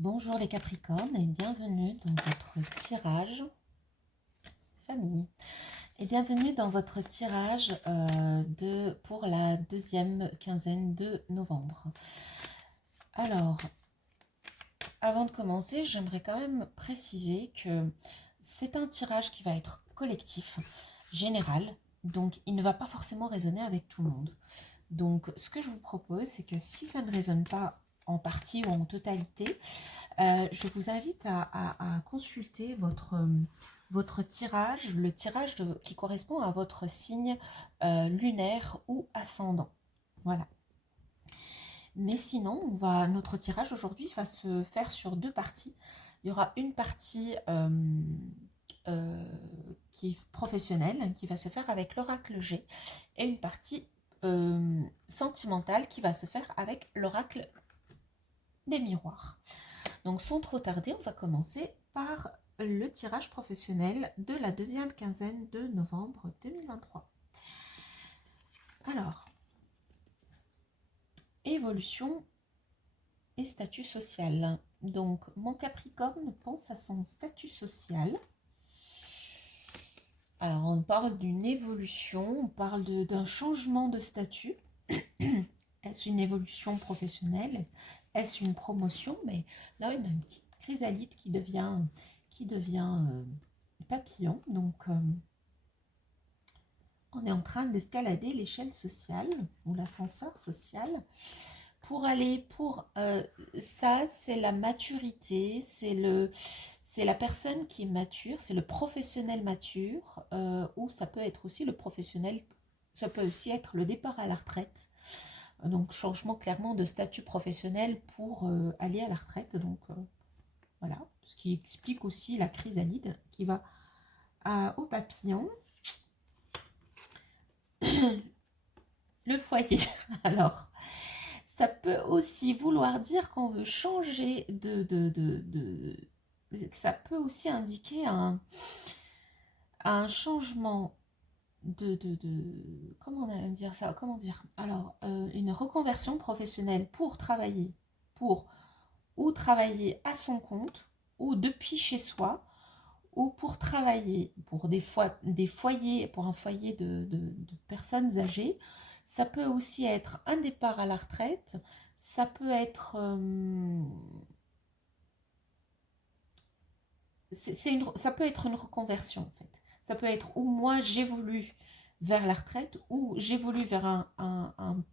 Bonjour les Capricornes et bienvenue dans votre tirage famille. Et bienvenue dans votre tirage pour la deuxième quinzaine de novembre. Alors, avant de commencer, j'aimerais quand même préciser que c'est un tirage qui va être collectif, général, donc il ne va pas forcément résonner avec tout le monde. Donc, ce que je vous propose, c'est que si ça ne résonne pas en partie ou en totalité, je vous invite à consulter votre tirage, le tirage qui correspond à votre signe lunaire ou ascendant. Voilà. Mais sinon, notre tirage aujourd'hui va se faire sur deux parties. Il y aura une partie euh, qui est professionnelle, qui va se faire avec l'oracle G, et une partie sentimentale qui va se faire avec l'oracle des miroirs. Donc sans trop tarder, on va commencer par le tirage professionnel de la deuxième quinzaine de novembre 2023. Alors, évolution et statut social. Donc mon Capricorne pense à son statut social. Alors on parle d'une évolution, on parle d'un changement de statut. Est-ce une évolution professionnelle? Est-ce une promotion? Mais là, on a une petite chrysalide qui devient papillon. Donc, on est en train d'escalader l'échelle sociale ou l'ascenseur social pour aller pour ça, c'est la maturité, c'est la personne qui est mature, c'est le professionnel mature, ou ça peut être aussi le professionnel, ça peut aussi être le départ à la retraite. Donc changement clairement de statut professionnel pour aller à la retraite. Donc voilà, ce qui explique aussi la chrysalide qui va au papillon. Le foyer. Alors, ça peut aussi vouloir dire qu'on veut changer ça peut aussi indiquer un changement comment dire ça, comment dire, alors une reconversion professionnelle pour travailler pour ou travailler à son compte ou depuis chez soi ou pour travailler pour des foyers, pour un foyer de personnes âgées. Ça peut aussi être un départ à la retraite, ça peut être ça peut être une reconversion en fait. Ça peut être où moi j'évolue vers la retraite ou j'évolue vers un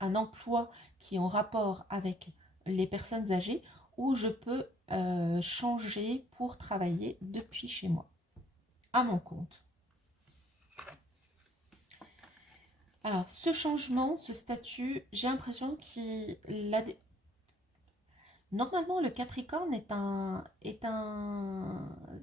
emploi qui est en rapport avec les personnes âgées, où je peux changer pour travailler depuis chez moi, à mon compte. Alors, ce changement, ce statut, j'ai l'impression qu'il a des... Normalement, le Capricorne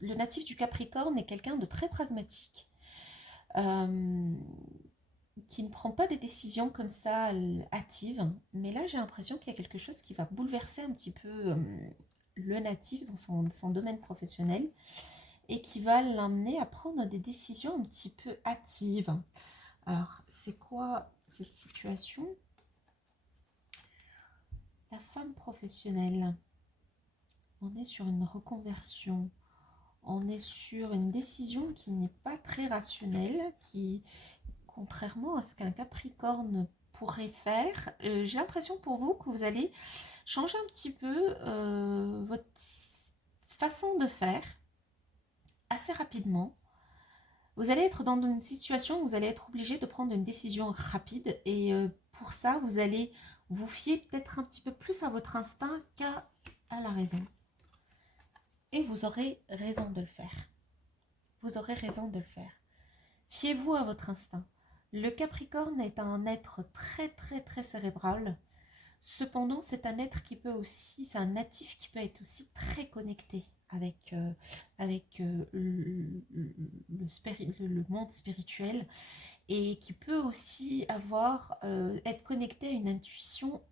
Le natif du Capricorne est quelqu'un de très pragmatique, euh, qui ne prend pas des décisions comme ça hâtives. Mais là, j'ai l'impression qu'il y a quelque chose qui va bouleverser un petit peu le natif dans son domaine professionnel et qui va l'amener à prendre des décisions un petit peu hâtives. Alors, c'est quoi cette situation? La femme professionnelle, on est sur une reconversion, on est sur une décision qui n'est pas très rationnelle, qui, contrairement à ce qu'un Capricorne pourrait faire, j'ai l'impression pour vous que vous allez changer un petit peu votre façon de faire assez rapidement. Vous allez être dans une situation où vous allez être obligé de prendre une décision rapide et pour ça, vous allez vous fier peut-être un petit peu plus à votre instinct qu'à la raison. Et vous aurez raison de le faire. Vous aurez raison de le faire. Fiez-vous à votre instinct. Le Capricorne est un être très très très cérébral. Cependant, c'est un être qui peut aussi, c'est un natif qui peut être aussi très connecté avec le monde spirituel et qui peut aussi être connecté à une intuition.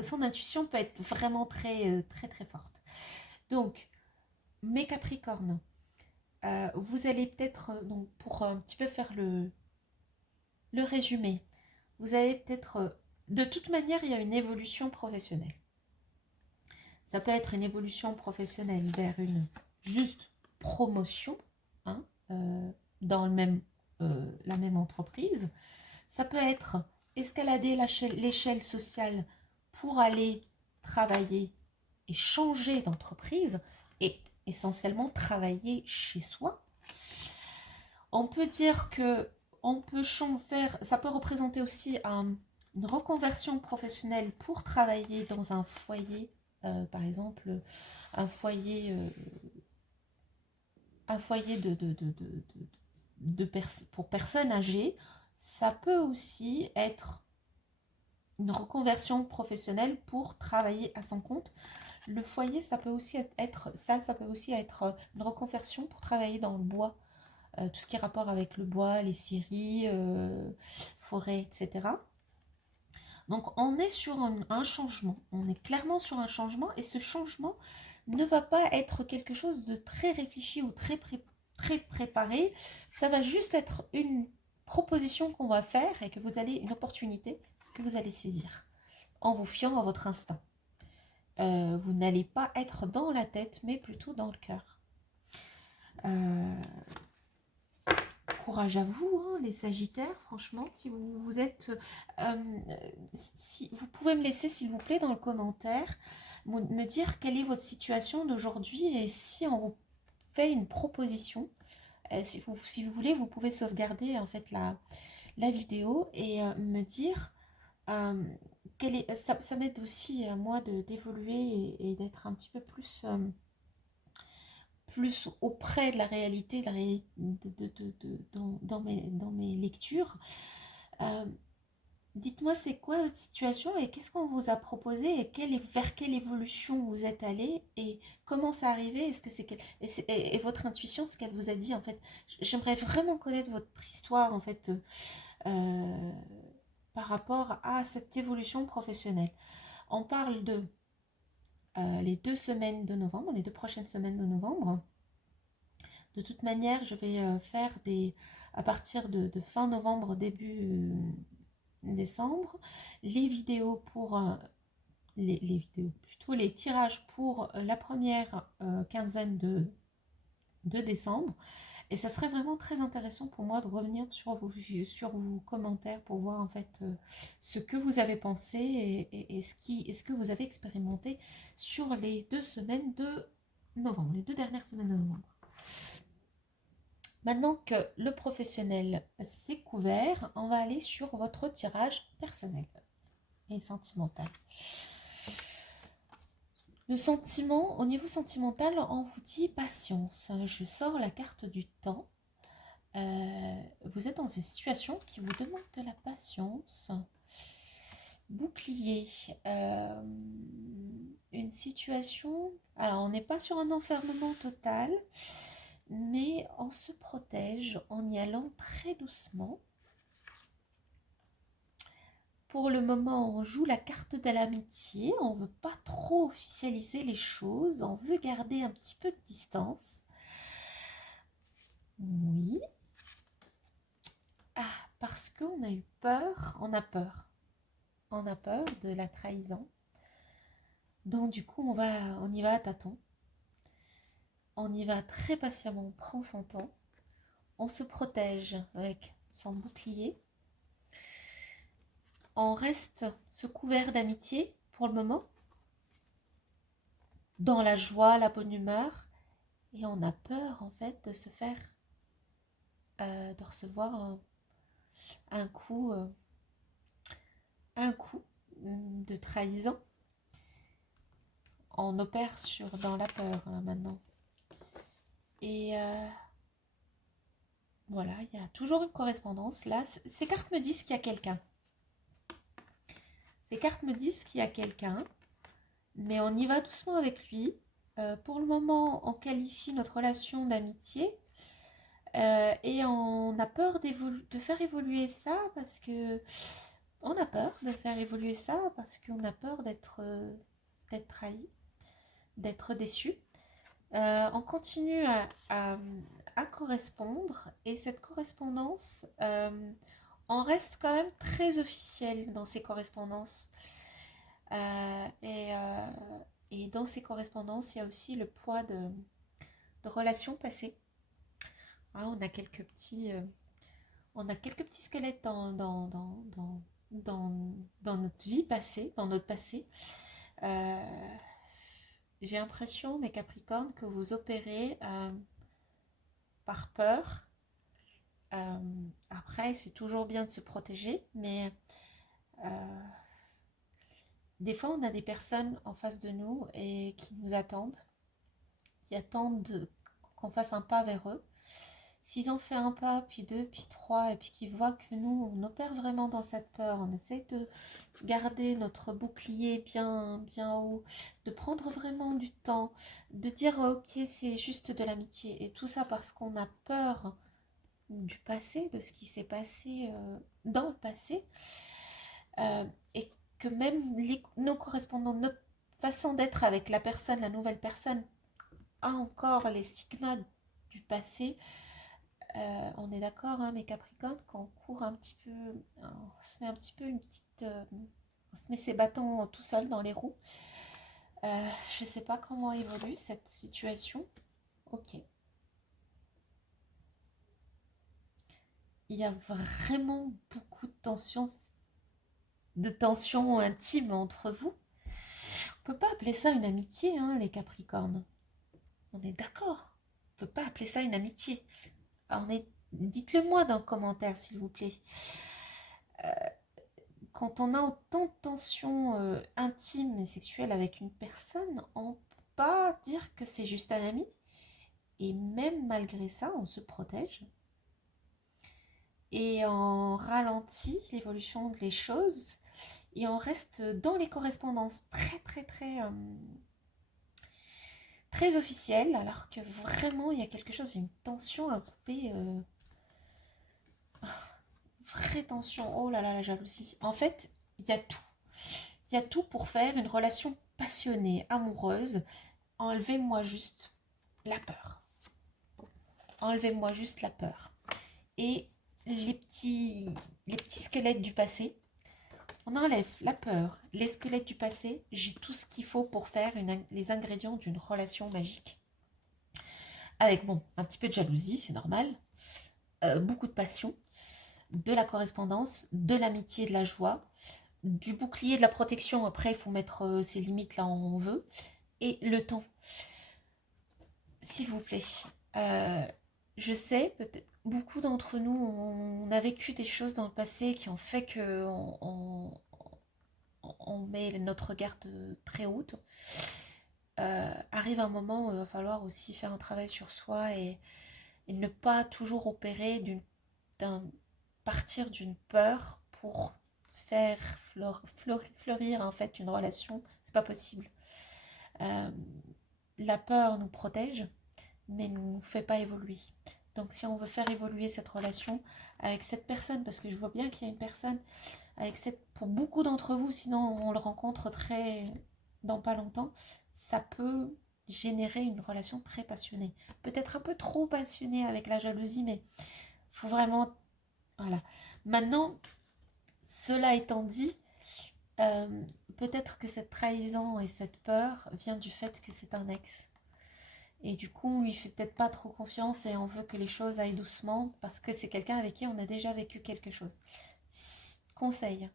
Son intuition peut être vraiment très très très forte. Donc, mes Capricornes, vous allez peut-être, donc pour un petit peu faire le résumé, vous allez peut-être, de toute manière, il y a une évolution professionnelle. Ça peut être une évolution professionnelle vers une juste promotion, hein, dans la même entreprise. Ça peut être escalader l'échelle sociale pour aller travailler et changer d'entreprise et essentiellement travailler chez soi. On peut dire que on peut faire, ça peut représenter aussi une reconversion professionnelle pour travailler dans un foyer, par exemple un foyer, pour personnes âgées. Ça peut aussi être une reconversion professionnelle pour travailler à son compte. Le foyer, ça peut aussi être ça peut aussi être une reconversion pour travailler dans le bois, tout ce qui est rapport avec le bois, les scieries, forêts, etc. Donc on est sur un changement, on est clairement sur un changement et ce changement ne va pas être quelque chose de très réfléchi ou très préparé, ça va juste être une proposition qu'on va faire et que vous allez, une opportunité que vous allez saisir en vous fiant à votre instinct. Vous n'allez pas être dans la tête mais plutôt dans le cœur. Courage à vous, hein, les Sagittaires, franchement, si vous êtes... si vous pouvez me laisser, s'il vous plaît, dans le commentaire, me dire quelle est votre situation d'aujourd'hui et si on vous fait une proposition. Si vous voulez, vous pouvez sauvegarder en fait la vidéo et me dire... ça m'aide aussi à moi d'évoluer et d'être un petit peu plus auprès de la réalité, dans mes lectures. Dites-moi c'est quoi votre situation et qu'est-ce qu'on vous a proposé et vers quelle évolution vous êtes allé et comment ça arrivé, est-ce que et votre intuition, ce qu'elle vous a dit en fait. J'aimerais vraiment connaître votre histoire en fait, par rapport à cette évolution professionnelle. On parle de les 2 semaines de novembre, les 2 prochaines semaines de novembre. De toute manière, je vais faire à partir de fin novembre, début décembre, les vidéos pour les vidéos, plutôt les tirages pour la première quinzaine de décembre. Et ça serait vraiment très intéressant pour moi de revenir sur vos commentaires pour voir en fait ce que vous avez pensé et ce que vous avez expérimenté sur les 2 semaines de novembre, les 2 dernières semaines de novembre. Maintenant que le professionnel s'est couvert, on va aller sur votre tirage personnel et sentimental. Le sentiment, au niveau sentimental, on vous dit patience. Je sors la carte du temps. Vous êtes dans une situation qui vous demande de la patience. Bouclier. Une situation... Alors, on n'est pas sur un enfermement total, mais on se protège en y allant très doucement. Pour le moment, on joue la carte de l'amitié, on ne veut pas trop officialiser les choses, on veut garder un petit peu de distance. Oui. Ah, parce qu'on a eu peur, on a peur. On a peur de la trahison. Donc du coup, on y va à tâtons. On y va très patiemment, on prend son temps. On se protège avec son bouclier. On reste se couvert d'amitié pour le moment. Dans la joie, la bonne humeur. Et on a peur en fait de se faire, de recevoir un coup de trahison. On opère dans la peur maintenant. Et voilà, il y a toujours une correspondance. Là, ces cartes me disent qu'il y a quelqu'un. Ces cartes me disent qu'il y a quelqu'un, mais on y va doucement avec lui. Pour le moment, on qualifie notre relation d'amitié et on a peur de faire évoluer ça parce que on a peur de faire évoluer ça parce qu'on a peur d'être trahi, d'être déçu. On continue à correspondre et cette correspondance, on reste quand même très officiel dans ces correspondances. Et dans ces correspondances, il y a aussi le poids de relations passées. Ah, on a quelques petits squelettes dans notre vie passée, dans notre passé. Euh, j'ai l'impression, mes Capricornes, que vous opérez par peur. Après, c'est toujours bien de se protéger, mais euh, des fois, on a des personnes en face de nous et qui nous attendent, qui attendent qu'on fasse un pas vers eux. S'ils ont fait un pas, puis deux, puis trois, et puis qu'ils voient que nous, on opère vraiment dans cette peur, on essaie de garder notre bouclier bien, bien haut, de prendre vraiment du temps, de dire ok, c'est juste de l'amitié, et tout ça parce qu'on a peur du passé, de ce qui s'est passé dans le passé, et que même nos correspondants, notre façon d'être avec la personne, la nouvelle personne, a encore les stigmates du passé. On est d'accord, hein, mes Capricornes, qu'on court un petit peu, on se met un petit peu une petite, on se met ses bâtons tout seul dans les roues. Je ne sais pas comment évolue cette situation. Ok. Il y a vraiment beaucoup de tensions intimes entre vous. On peut pas appeler ça une amitié, hein, les Capricornes. On est d'accord. On peut pas appeler ça une amitié. Dites-le moi dans le commentaire, s'il vous plaît. Quand on a autant de tensions intimes et sexuelles avec une personne, on ne peut pas dire que c'est juste un ami. Et même malgré ça, on se protège. Et on ralentit l'évolution des choses. Et on reste dans les correspondances très officielles. Alors que vraiment, il y a quelque chose, une tension à couper. Vraie tension. Oh là là, la jalousie. En fait, il y a tout. Il y a tout pour faire une relation passionnée, amoureuse. Enlevez-moi juste la peur. Enlevez-moi juste la peur. Et les petits squelettes du passé, on enlève la peur, les squelettes du passé. J'ai tout ce qu'il faut pour faire les ingrédients d'une relation magique. Avec, bon, un petit peu de jalousie, c'est normal. Beaucoup de passion, de la correspondance, de l'amitié, de la joie, du bouclier, de la protection. Après, il faut mettre ses limites là où on veut. Et le temps. S'il vous plaît. Je sais, peut-être beaucoup d'entre nous, on a vécu des choses dans le passé qui ont fait que on met notre garde très haute. Arrive un moment où il va falloir aussi faire un travail sur soi et ne pas toujours opérer partir d'une peur pour faire fleurir en fait une relation. C'est pas possible. Euh, la peur nous protège, mais ne nous fait pas évoluer. Donc si on veut faire évoluer cette relation avec cette personne, parce que je vois bien qu'il y a une personne avec pour beaucoup d'entre vous, sinon on le rencontre dans pas longtemps, ça peut générer une relation très passionnée. Peut-être un peu trop passionnée avec la jalousie, mais il faut vraiment... Voilà. Maintenant, cela étant dit, peut-être que cette trahison et cette peur vient du fait que c'est un ex. Et du coup, il fait peut-être pas trop confiance et on veut que les choses aillent doucement parce que c'est quelqu'un avec qui on a déjà vécu quelque chose. Conseil.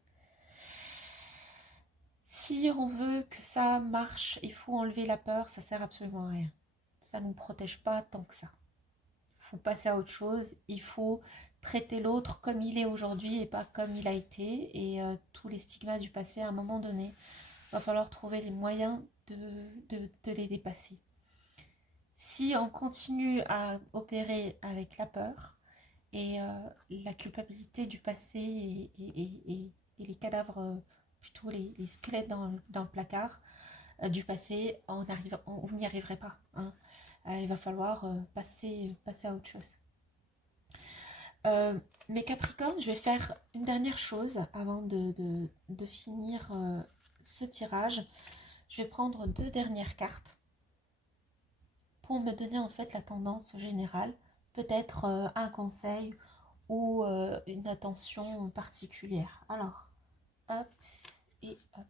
Si on veut que ça marche, il faut enlever la peur, ça sert absolument à rien. Ça ne nous protège pas tant que ça. Il faut passer à autre chose, il faut traiter l'autre comme il est aujourd'hui et pas comme il a été. Et tous les stigmates du passé, à un moment donné, il va falloir trouver les moyens de les dépasser. Si on continue à opérer avec la peur et la culpabilité du passé et les cadavres, plutôt les squelettes dans le placard du passé, on n'y arriverait pas. Hein. Il va falloir passer à autre chose. Mes Capricornes, je vais faire une dernière chose avant de finir ce tirage. Je vais prendre 2 dernières cartes pour me donner en fait la tendance générale, peut-être un conseil ou une attention particulière. Alors, hop et hop.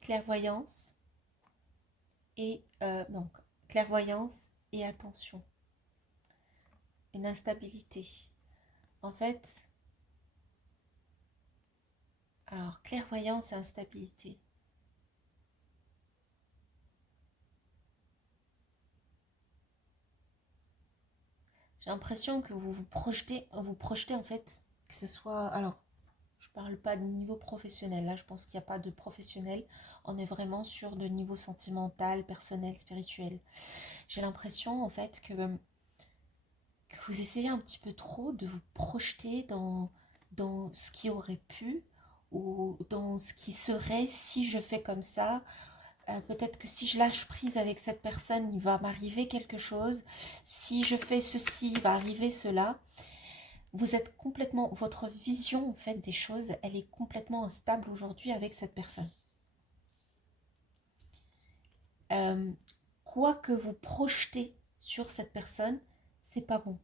Clairvoyance et donc clairvoyance et attention. Une instabilité. En fait, alors clairvoyance et instabilité. J'ai l'impression que vous vous projetez en fait, que ce soit, alors, je parle pas de niveau professionnel, là je pense qu'il n'y a pas de professionnel, on est vraiment sur de niveau sentimental, personnel, spirituel. J'ai l'impression en fait que vous essayez un petit peu trop de vous projeter dans ce qui aurait pu ou dans ce qui serait si je fais comme ça. Peut-être que si je lâche prise avec cette personne, il va m'arriver quelque chose. Si je fais ceci, il va arriver cela. Vous êtes complètement, votre vision en fait des choses, elle est complètement instable aujourd'hui avec cette personne. Euh, Quoi que vous projetez sur cette personne, c'est pas bon.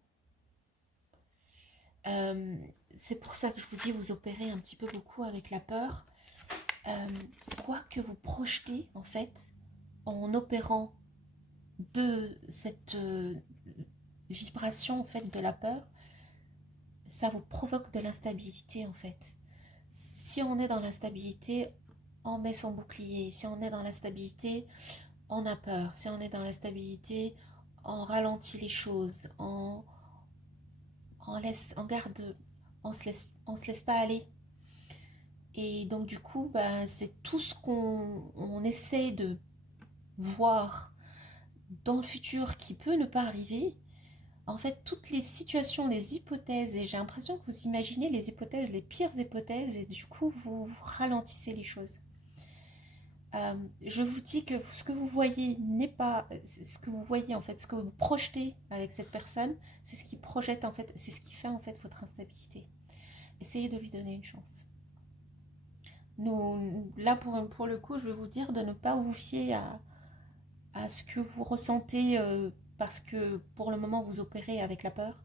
Euh, c'est pour ça que je vous dis, vous opérez un petit peu beaucoup avec la peur. Euh, Quoi que vous projetez en fait, en opérant de cette vibration en fait de la peur, ça vous provoque de l'instabilité en fait. Si on est dans l'instabilité, on met son bouclier. Si on est dans l'instabilité, on a peur. Si on est dans l'instabilité, on ralentit les choses, on laisse, on garde, on se laisse pas aller. Et donc du coup, bah, c'est tout ce qu'on essaie de voir dans le futur qui peut ne pas arriver. En fait, toutes les situations, les hypothèses, et j'ai l'impression que vous imaginez les hypothèses, les pires hypothèses, et du coup, vous ralentissez les choses. Je vous dis que ce que vous voyez n'est pas ce que vous voyez en fait, ce que vous projetez avec cette personne, c'est ce qui projette en fait, c'est ce qui fait en fait votre instabilité. Essayez de lui donner une chance. Nous, là pour le coup, je vais vous dire de ne pas vous fier à ce que vous ressentez parce que pour le moment vous opérez avec la peur.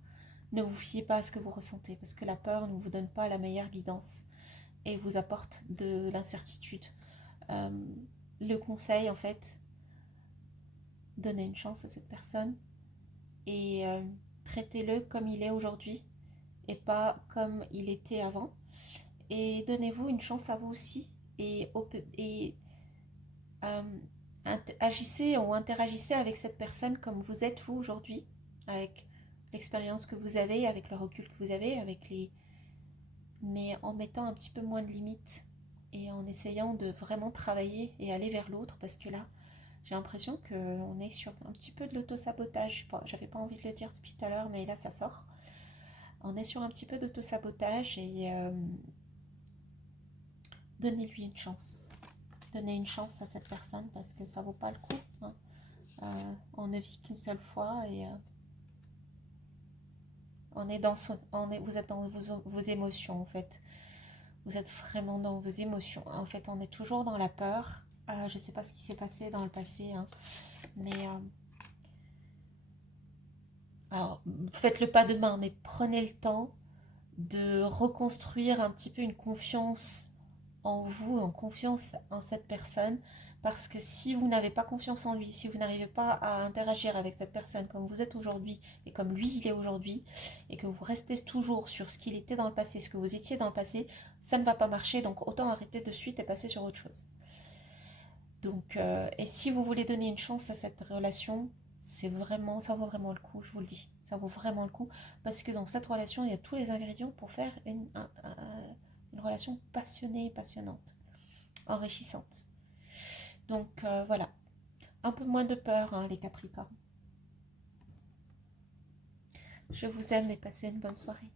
Ne vous fiez pas à ce que vous ressentez parce que la peur ne vous donne pas la meilleure guidance et vous apporte de l'incertitude. Euh, le conseil en fait, donnez une chance à cette personne et traitez-le comme il est aujourd'hui et pas comme il était avant. Et donnez-vous une chance à vous aussi et euh, agissez ou interagissez avec cette personne comme vous êtes vous aujourd'hui, avec l'expérience que vous avez, avec le recul que vous avez, avec les... mais en mettant un petit peu moins de limites et en essayant de vraiment travailler et aller vers l'autre parce que là, j'ai l'impression qu'on est sur un petit peu de l'autosabotage. J'avais pas envie de le dire depuis tout à l'heure, mais là ça sort. On est sur un petit peu d'autosabotage et donnez-lui une chance. Donnez une chance à cette personne parce que ça vaut pas le coup. Hein. On ne vit qu'une seule fois et on est dans vous êtes dans vos émotions en fait. Vous êtes vraiment dans vos émotions. En fait, on est toujours dans la peur. Je ne sais pas ce qui s'est passé dans le passé, hein, mais alors, faites le pas de main, mais prenez le temps de reconstruire un petit peu une confiance en vous, en confiance en cette personne. Parce que si vous n'avez pas confiance en lui, si vous n'arrivez pas à interagir avec cette personne comme vous êtes aujourd'hui et comme lui il est aujourd'hui, et que vous restez toujours sur ce qu'il était dans le passé, ce que vous étiez dans le passé, ça ne va pas marcher. Donc autant arrêter de suite et passer sur autre chose. Donc, et si vous voulez donner une chance à cette relation, c'est vraiment, ça vaut vraiment le coup, je vous le dis. Ça vaut vraiment le coup parce que dans cette relation, il y a tous les ingrédients pour faire une relation passionnée, passionnante, enrichissante. Donc voilà, un peu moins de peur, hein, les Capricornes. Je vous aime et passez une bonne soirée.